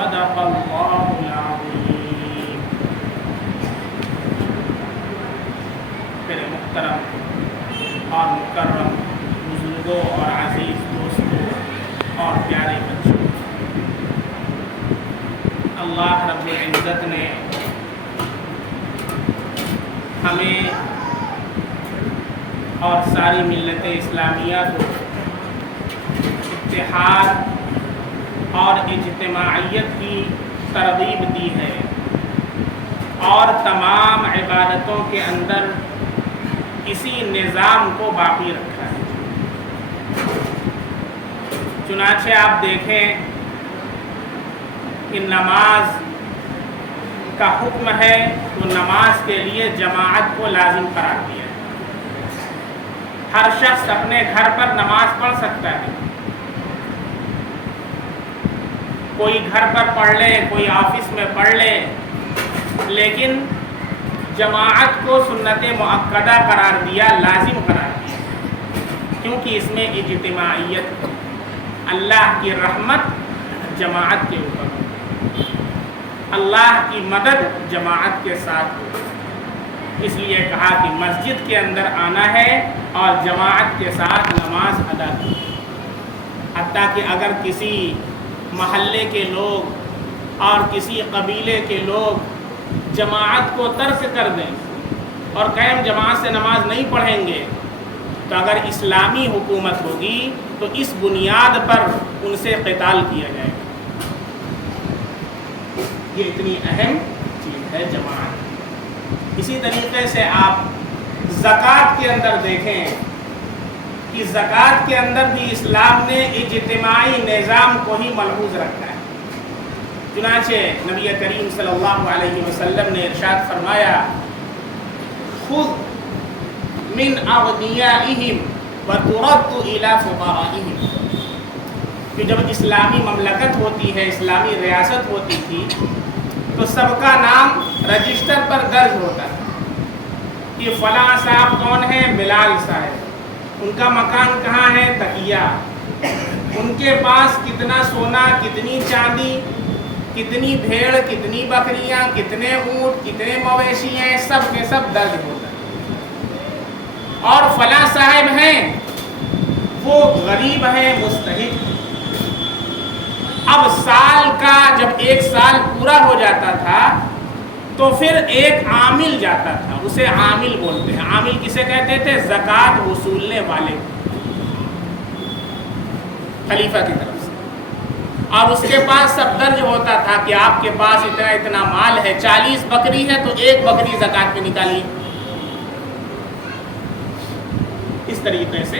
صدق اللہ العظیم۔ میرے محترم اور مکرم بزرگوں اور عزیز دوستوں اور پیارے بچوں، اللہ رب العزت نے ہمیں اور ساری ملت اسلامیہ کو اتحاد اور اجتماعیت کی ترغیب دی ہے اور تمام عبادتوں کے اندر اسی نظام کو باقی رکھا ہے۔ چنانچہ آپ دیکھیں کہ نماز کا حکم ہے تو نماز کے لیے جماعت کو لازم قرار دیا ہے۔ ہر شخص اپنے گھر پر نماز پڑھ سکتا ہے، کوئی گھر پر پڑھ لے، کوئی آفس میں پڑھ لے، لیکن جماعت کو سنت مؤکدہ قرار دیا، لازم قرار دیا، کیونکہ اس میں اجتماعیت، اللہ کی رحمت جماعت کے اوپر، اللہ کی مدد جماعت کے ساتھ ہو، اس لیے کہا کہ مسجد کے اندر آنا ہے اور جماعت کے ساتھ نماز ادا کی۔ حتیٰ کہ اگر کسی محلے کے لوگ اور کسی قبیلے کے لوگ جماعت کو ترک کر دیں اور کہیں ہم جماعت سے نماز نہیں پڑھیں گے، تو اگر اسلامی حکومت ہوگی تو اس بنیاد پر ان سے قتال کیا جائے گا۔ یہ اتنی اہم چیز ہے جماعت۔ اسی طریقے سے آپ زکوٰۃ کے اندر دیکھیں کہ زکوٰۃ کے اندر بھی اسلام نے اجتماعی نظام کو ہی ملحوظ رکھا ہے۔ چنانچہ نبی کریم صلی اللہ علیہ وسلم نے ارشاد فرمایا، خذ من اغنیائہم وترد الی فقرائہم، کہ جب اسلامی مملکت ہوتی ہے، اسلامی ریاست ہوتی تھی، تو سب کا نام رجسٹر پر درج ہوتا ہے کہ فلاں صاحب کون ہیں؟ بلال صاحب، ان کا مکان کہاں ہے؟ تکیہ، ان کے پاس کتنا سونا، کتنی چاندی، کتنی بھیڑ، کتنی بکریاں، کتنے اونٹ، کتنے مویشی ہیں، سب کے سب درج ہوتا ہے۔ اور فلاں صاحب ہیں، وہ غریب ہیں، مستحق۔ اب سال کا جب ایک سال پورا ہو جاتا تھا تو پھر ایک عامل جاتا تھا، اسے عامل بولتے ہیں۔ عامل کسے کہتے تھے؟ زکوٰۃ وصولنے والے، خلیفہ کی طرف سے، اور اس کے پاس سب درج ہوتا تھا کہ آپ کے پاس اتنا اتنا مال ہے، 40 بکری ہے تو ایک بکری زکوٰۃ میں نکالیے۔ اس طریقے سے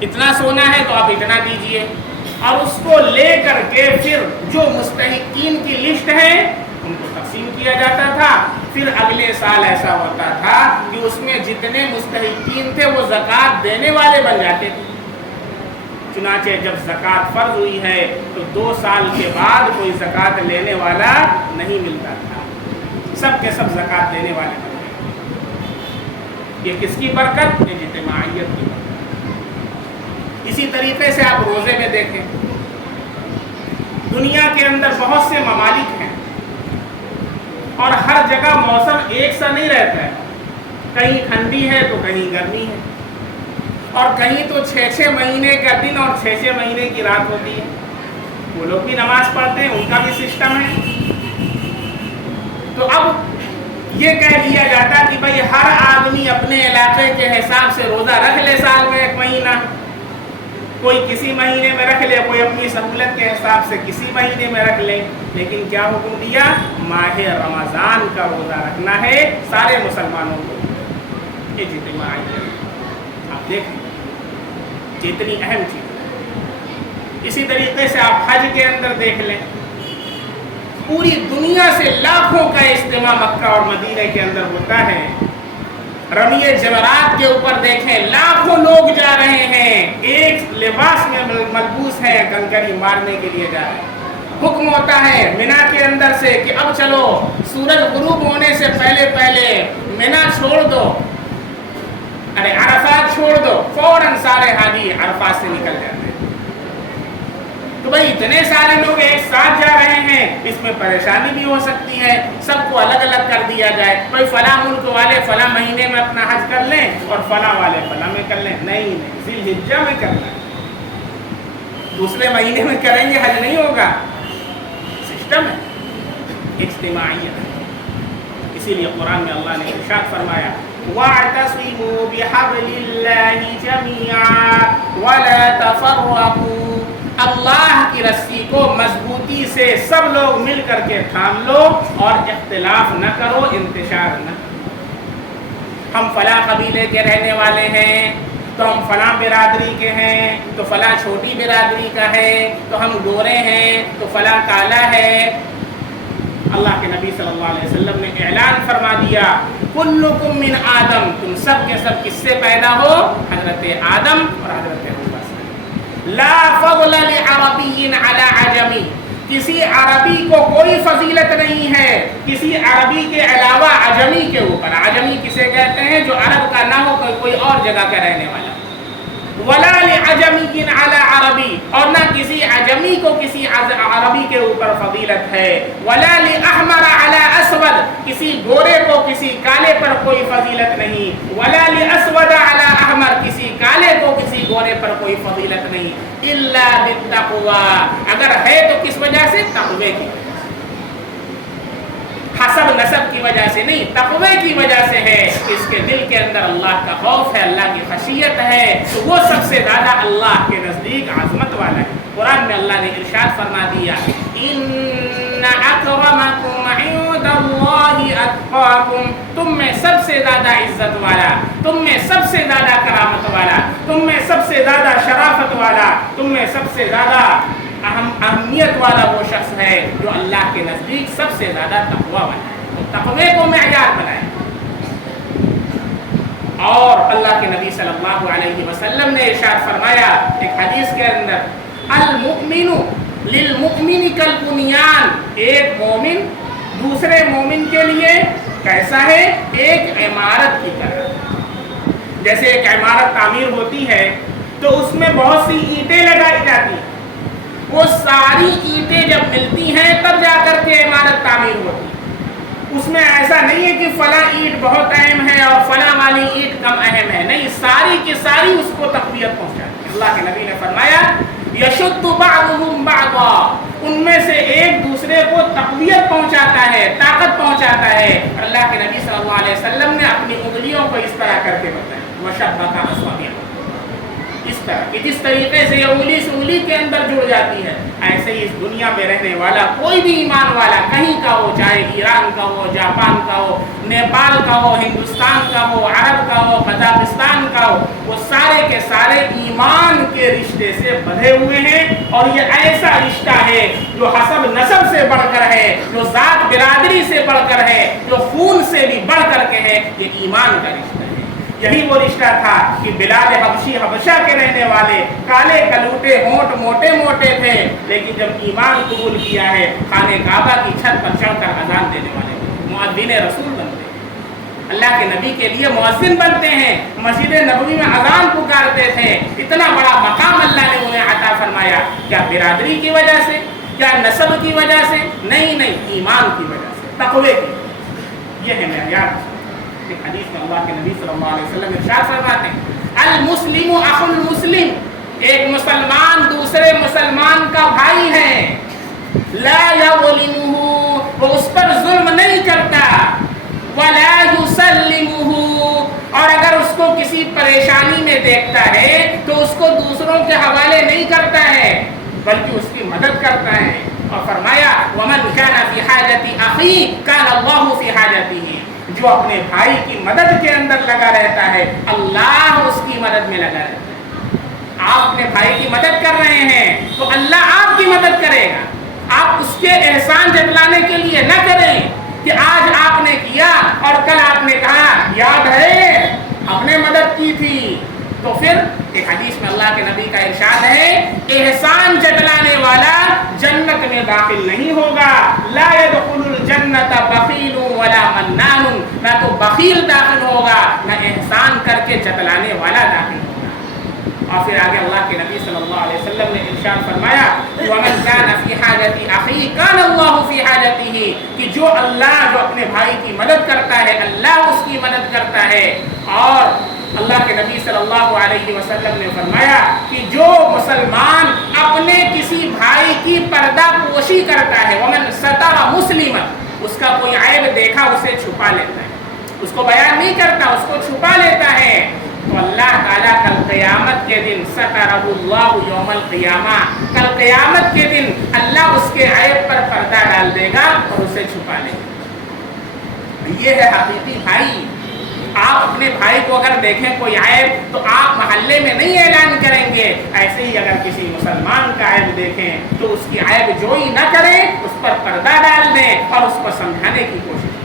اتنا سونا ہے تو آپ اتنا دیجئے، اور اس کو لے کر کے پھر جو مستحقین کی لسٹ ہے ان کو تقسیم کیا جاتا تھا۔ پھر اگلے سال ایسا ہوتا تھا کہ اس میں جتنے مستحقین تھے وہ زکوٰۃ دینے والے بن جاتے تھے۔ چنانچہ جب زکوٰۃ فرض ہوئی ہے تو 2 سال کے بعد کوئی زکوٰۃ لینے والا نہیں ملتا تھا، سب کے سب زکوٰۃ دینے والے بن گئے۔ یہ کس کی برکت؟ اجتماعیت کی برکت۔ اسی طریقے سے آپ روزے میں دیکھیں، دنیا کے اندر بہت سے ممالک ہیں اور ہر جگہ موسم ایک سا نہیں رہتا ہے، کہیں ٹھنڈی ہے تو کہیں گرمی ہے، اور کہیں تو 6 مہینے کا دن اور 6 مہینے کی رات ہوتی ہے۔ وہ لوگ بھی نماز پڑھتے ہیں، ان کا بھی سسٹم ہے۔ تو اب یہ کہہ دیا جاتا کہ بھائی ہر آدمی اپنے علاقے کے حساب سے روزہ رکھ لے، سال میں 1 مہینہ، کوئی کسی مہینے میں رکھ لے، کوئی اپنی سہولت کے حساب سے کسی مہینے میں رکھ لے۔ لیکن کیا حکم دیا؟ ماہ رمضان کا روزہ رکھنا ہے سارے مسلمانوں کو۔ اجتماعیت آپ دیکھیں جتنی اہم چیز۔ اسی طریقے سے آپ حج کے اندر دیکھ لیں، پوری دنیا سے لاکھوں کا اجتماع مکہ اور مدینہ کے اندر ہوتا ہے۔ رمی جمرات کے اوپر دیکھیں، لاکھوں لوگ جا رہے ہیں، ایک لباس میں ملبوس ہیں، کنکری مارنے کے لیے جا رہے ہیں۔ حکم ہوتا ہے مینا کے اندر سے کہ اب چلو، سورج غروب ہونے سے پہلے پہلے مینا چھوڑ دو، عرفات چھوڑ دو، فوراً سارے حاجی عرفات سے نکل جاتے ہیں۔ تو بھائی اتنے سارے لوگ ایک ساتھ جا رہے ہیں، اس میں پریشانی بھی ہو سکتی ہے، سب کو الگ الگ کر دیا جائے، کوئی فلاں ملک والے فلاں مہینے میں اپنا حج کر لیں اور فلاں والے فلاں میں کر لیں، نہیں ذی الحجہ میں کرنا ہے، دوسرے مہینے میں کریں گے حج نہیں ہوگا، سسٹم ہے، اجتماعیت ہے۔ اسی لیے قرآن میں اللہ نے ارشاد فرمایا وَاعْتَصِمُوا بِحَبْلِ اللَّهِ جَمِيعًا وَلَا تَفَرَّقُوا، اللہ کی رسی کو مضبوطی سے سب لوگ مل کر کے تھام لو اور اختلاف نہ کرو، انتشار نہ کرو۔ ہم فلاں قبیلے کے رہنے والے ہیں تو ہم فلاں برادری کے ہیں، تو فلاں چھوٹی برادری کا ہے، تو ہم گورے ہیں تو فلاں کالا ہے۔ اللہ کے نبی صلی اللہ علیہ وسلم نے اعلان فرما دیا کلکم من آدم، تم سب کے سب کس سے پیدا ہو؟ حضرت آدم اور حضرت حوا سے۔ لا فضل لعربی علی عجمی، کسی عربی کو کوئی فضیلت نہیں ہے کسی عربی کے علاوہ عجمی کے اوپر۔ عجمی کسے کہتے ہیں؟ جو عرب کا نہ ہو کوئی اور جگہ کا رہنے والا۔ ولا لعجمی علی عربی، اور نہ کسی عجمی کو کسی عربی کے اوپر فضیلت ہے۔ ولا لاحمر علی اسود، کسی گورے کو کسی کالے پر کوئی فضیلت نہیں۔ ولا لاسود علی احمر، کسی کالے کو کسی گورے پر کوئی فضیلت نہیں۔ الا بالتقوی، اگر ہے تو کس وجہ سے؟ تقوی کی وجہ سے، حسب نسب کی وجہ سے نہیں، تقوی کی وجہ سے ہے، اس کے دل کے اندر اللہ کا خوف ہے، اللہ کی خشیت ہے، تو وہ سب سے زیادہ اللہ کے نزدیک عظمت والا ہے۔ قرآن میں اللہ نے ارشاد فرما دیا ان اکرمکم عند اللہ اتقاکم، تم میں سب سے زیادہ عزت والا، تم میں سب سے زیادہ کرامت والا، تم میں سب سے زیادہ شرافت والا، تم میں سب سے زیادہ اہمیت والا وہ شخص ہے جو اللہ کے نزدیک سب سے زیادہ تقوی والا ہے۔ تو تقوی کو معیار بنائے۔ اور اللہ کے نبی صلی اللہ علیہ وسلم نے ارشاد فرمایا ایک حدیث کے اندر المؤمن للمؤمن کالبنیان، ایک مومن دوسرے مومن کے لیے کیسا ہے؟ ایک عمارت کی طرح۔ جیسے ایک عمارت تعمیر ہوتی ہے تو اس میں بہت سی اینٹیں لگائی جاتی ہیں، وہ ساری اینٹیں جب ملتی ہیں تب جا کر کے عمارت تعمیر ہوتی ہے۔ اس میں ایسا نہیں ہے کہ فلاں اینٹ بہت اہم ہے اور فلاں والی اینٹ کم اہم ہے، نہیں، ساری کی ساری اس کو تقویت پہنچاتی ہے۔ اللہ کے نبی نے فرمایا یشد بعضهم بعضا، ان میں سے ایک دوسرے کو تقویت پہنچاتا ہے، طاقت پہنچاتا ہے۔ اللہ کے نبی صلی اللہ علیہ وسلم نے اپنی انگلیوں کو اس طرح کر کے بتایا وشبک اصابعہ، اس طرح کہ جس طریقے سے یہ انگلی سے انگلی کے اندر جڑ جاتی ہے، ایسے ہی اس دنیا میں رہنے والا کوئی بھی ایمان والا کہیں کا ہو، چاہے ایران کا ہو، جاپان کا ہو، نیپال کا ہو، ہندوستان کا ہو، عرب کا ہو، قزاقستان کا ہو، وہ سارے کے سارے ایمان کے رشتے سے بندھے ہوئے ہیں، اور یہ ایسا رشتہ ہے جو حسب نسب سے بڑھ کر ہے، جو ذات برادری سے بڑھ کر ہے، جو خون سے بھی بڑھ کر کے ہے، یہ ایمان کا رشتہ ہے۔ یہی وہ رشتہ تھا کہ بلال حبشی حبشہ کے رہنے والے کالے کلوٹے ہونٹ موٹے موٹے تھے، لیکن جب ایمان قبول کیا ہے خانہ کعبہ کی چھت پر چڑھ کر اذان دینے والے مؤذن رسول بنتے ہیں، اللہ کے نبی کے لیے مؤذن بنتے ہیں، مسجد نبوی میں اذان پکارتے تھے۔ اتنا بڑا مقام اللہ نے انہیں عطا فرمایا، کیا برادری کی وجہ سے، کیا نسب کی وجہ سے؟ نہیں، ایمان کی وجہ سے، تقوی کی۔ یہ ہے معیار۔ حدیث میں اللہ کے نبی صلی اللہ علیہ وسلم ارشاد فرماتے ہیں المسلم اخو المسلم، ایک مسلمان دوسرے مسلمان کا بھائی ہے، لا یظلمہ، وہ اس پر ظلم نہیں کرتا، ولا یسلمہ، اور اگر اس کو کسی پریشانی میں دیکھتا ہے تو اس کو دوسروں کے حوالے نہیں کرتا ہے بلکہ اس کی مدد کرتا ہے۔ اور فرمایا ومن کان فی حاجت اخیہ کان اللہ فی حاجتہ، جو اپنے بھائی کی مدد کے اندر لگا رہتا ہے اللہ اس کی مدد میں لگا رہتا ہے۔ آپ اپنے بھائی کی مدد کر رہے ہیں تو اللہ آپ کی مدد کرے گا۔ آپ اس کے احسان جتلانے کے لیے نہ کریں کہ آج آپ نے کیا اور کل آپ نے کہا یاد ہے ہم نے مدد کی تھی، تو پھر ایک حدیث میں اللہ کے نبی کا ارشاد ہے احسان جتلانے والا جنت میں داخل نہیں ہوگا، لا يدخل الجنت بخیل ولا منان، نہ تو بخیل داخل ہوگا نہ احسان کر کے جتلانے والا داخل ہوگا۔ اور پھر آگے اللہ کے نبی صلی اللہ علیہ وسلم نے ارشاد فرمایا وَمَنْ كَانَ فِي حَاجَةِ أَخِيهِ كَانَ اللَّهُ فِي حَاجَتِهِ، کہ جو اپنے بھائی کی مدد کرتا ہے اللہ اس کی مدد کرتا ہے۔ اور اللہ کے نبی صلی اللہ علیہ وسلم نے فرمایا کہ جو مسلمان اپنے کسی بھائی کی پردہ پوشی کرتا ہے وَمَنْ سَتَرَ مُسْلِمًا، اس کا کوئی عیب دیکھا اسے چھپا لیتا ہے، اس کو بیان نہیں کرتا، اس کو چھپا لیتا ہے، تو اللہ تعالیٰ کل قیامت کے دن سترہ اللہ یوم القیامہ، کل قیامت کے دن اللہ اس کے عیب پر پردہ ڈال دے گا اور اسے چھپا لے گا۔ یہ ہے حقیقی بھائی۔ آپ اپنے بھائی کو اگر دیکھیں کوئی عیب تو آپ محلے میں نہیں اعلان کریں گے، ایسے ہی اگر کسی مسلمان کا عیب دیکھیں تو اس کی عیب جوئی نہ کریں، اس پر پردہ ڈال دیں اور اس کو سمجھانے کی کوشش کریں۔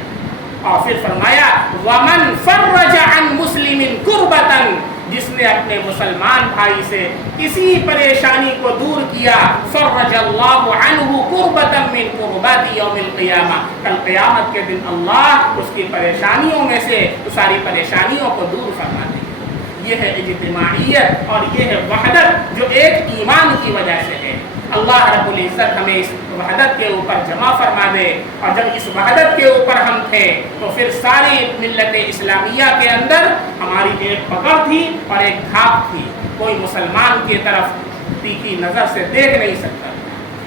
اور پھر فرمایا وَمَنْ فَرَّجَ عَنْ مُسْلِمٍ كُرْبَةً، جس نے اپنے مسلمان بھائی سے کسی پریشانی کو دور کیا فَرَّجَ اللَّهُ عَنْهُ كُرْبَةً مِّن كُرْبَاتِ يَوْمِ الْقِيَامَةِ، کل قیامت کے دن اللہ اس کی پریشانیوں میں سے ساری پریشانیوں کو دور فرما دے گا۔ یہ ہے اجتماعیت اور یہ ہے وحدت جو ایک ایمان کی وجہ سے ہے۔ اللہ رب العزت ہمیں اس وحدت کے اوپر جمع فرما دے، اور جب اس وحدت کے اوپر ہم تھے تو پھر ساری ملت اسلامیہ کے اندر ہماری ایک پکڑ تھی اور ایک دھاپ تھی، کوئی مسلمان کی طرف تیکھی نظر سے دیکھ نہیں سکتا۔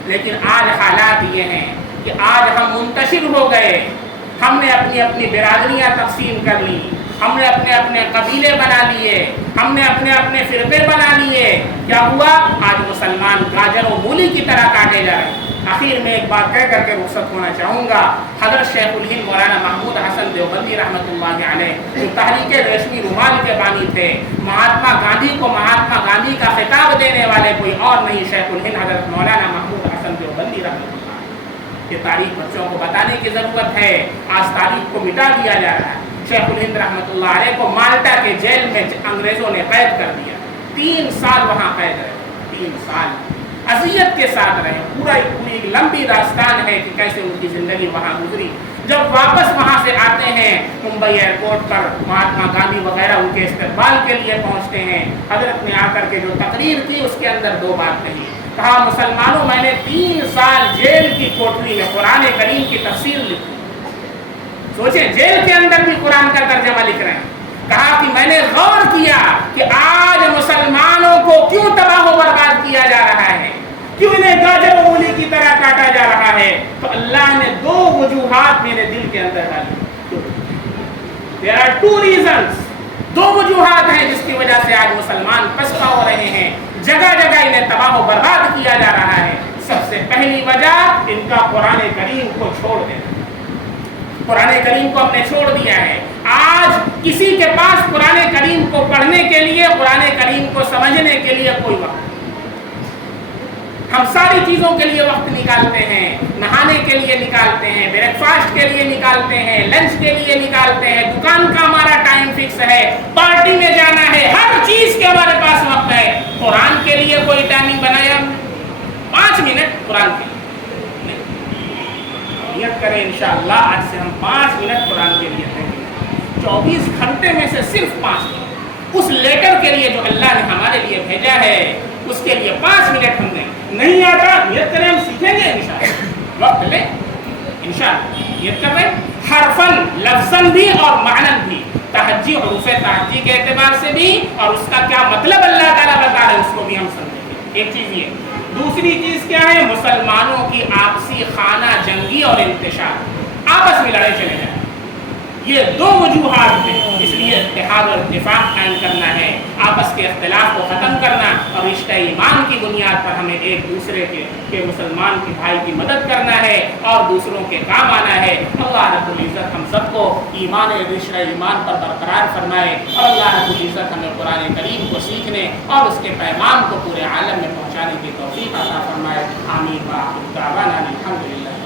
لیکن آج حالات یہ ہیں کہ آج ہم منتشر ہو گئے، ہم نے اپنی اپنی برادریاں تقسیم کر لی، ہم نے اپنے اپنے قبیلے بنا لیے، ہم نے اپنے اپنے فرقے بنا لیے۔ کیا ہوا؟ آج مسلمان گاجر و مولی کی طرح کاٹے جا رہے ہیں۔ آخر میں ایک بات کہہ کر کے رخصت ہونا چاہوں گا۔ حضرت شیخ الہند مولانا محمود حسن دیوبندی رحمۃ اللہ علیہ جو تحریک ریشمی رومال کے بانی تھے، مہاتما گاندھی کو مہاتما گاندھی کا خطاب دینے والے کوئی اور نہیں، شیخ الہند حضرت مولانا محمود حسن دیوبندی رحمۃ اللہ۔ یہ تاریخ بچوں کو بتانے کی ضرورت ہے، آج تاریخ کو مٹا دیا جا رہا ہے۔ شیخ الہند رحمۃ اللہ علیہ کو مالٹا کے جیل میں انگریزوں نے قید کر دیا، 3 سال وہاں قید رہے، 3 سال اذیت کے ساتھ رہے۔ پوری ایک لمبی داستان ہے کہ کیسے ان کی زندگی وہاں گزری۔ جب واپس وہاں سے آتے ہیں ممبئی ایئرپورٹ پر مہاتما گاندھی وغیرہ ان کے استقبال کے لیے پہنچتے ہیں، حضرت نے آ کر کے جو تقریر کی اس کے اندر 2 بات کہی، کہا مسلمانوں میں نے 3 سال جیل کی کوٹری میں قرآن کریم کی تفسیر لکھی، سوچیں جیل کے اندر بھی قرآن کا ترجمہ لکھ رہے ہیں۔ کہا کہ میں نے غور کیا کہ آج مسلمانوں کو کیوں تباہ و برباد کیا جا رہا ہے، کیوں انہیں گاجر و مولی کی طرح کاٹا جا رہا ہے، تو اللہ نے 2 وجوہات میرے دل کے اندر ڈالی۔ There are 2 reasons، 2 وجوہات ہیں جس کی وجہ سے آج مسلمان پسپا ہو رہے ہیں، جگہ جگہ انہیں تباہ و برباد کیا جا رہا ہے۔ سب سے پہلی وجہ ان کا قرآن کریم کو چھوڑ دینا، قرآن کریم کو ہم نے چھوڑ دیا ہے۔ آج کسی کے پاس قرآن کریم کو پڑھنے کے لیے، قرآن کریم کو سمجھنے کے لیے کوئی وقت نہیں۔ ہم ساری چیزوں کے لیے وقت نکالتے ہیں، نہانے کے لیے نکالتے ہیں، بریک فاسٹ کے لیے نکالتے ہیں، لنچ کے لیے نکالتے ہیں، دکان کا ہمارا ٹائم فکس ہے، پارٹی میں جانا ہے، ہر چیز کے ہمارے پاس وقت ہے۔ قرآن کے لیے کوئی ٹائمنگ بنایا 5 منٹ قرآن کے لیے نیت کریں، انشاءاللہ آج سے ہم 5 منٹ قرآن کے لیے دیں گے، 24 گھنٹے میں سے صرف 5 منٹ اس لیٹر کے لیے جو اللہ نے ہمارے لیے بھیجا ہے، اس کے لیے 5 منٹ ہم دیں۔ نہیں آتا نیت کریں، ہم سیکھیں گے انشاءاللہ، وقت لیں انشاءاللہ، نیت کر رہے حرفاً لفظاً بھی اور معناً بھی، تہجی حروف تہجی کے اعتبار سے بھی، اور اس کا کیا مطلب اللہ تعالیٰ بتا رہے ہیں اس کو بھی ہم سمجھیں گے۔ ایک چیز یہ، دوسری چیز کیا ہے، مسلمانوں کی آپسی خانہ جنگی اور انتشار، آپس میں لڑے چلے جائیں، یہ 2 وجوہات ہیں۔ اس لیے اتحاد اور اتفاق قائم کرنا ہے، آپس کے اختلاف کو ختم کرنا، اور رشتہ ایمان کی بنیاد پر ہمیں ایک دوسرے کے مسلمان کے بھائی کی مدد کرنا ہے اور دوسروں کے کام آنا ہے۔ اللہ رب العزت ہم سب کو ایمان رشتہ ایمان پر برقرار فرمائے، اور اللہ رب العزت ہمیں قرآن کریم کو سیکھنے اور اس کے پیغام کو پورے عالم میں پہنچانے کی توفیق عطا فرمائے۔ آمین۔ وآخر دعوانا الحمدللہ۔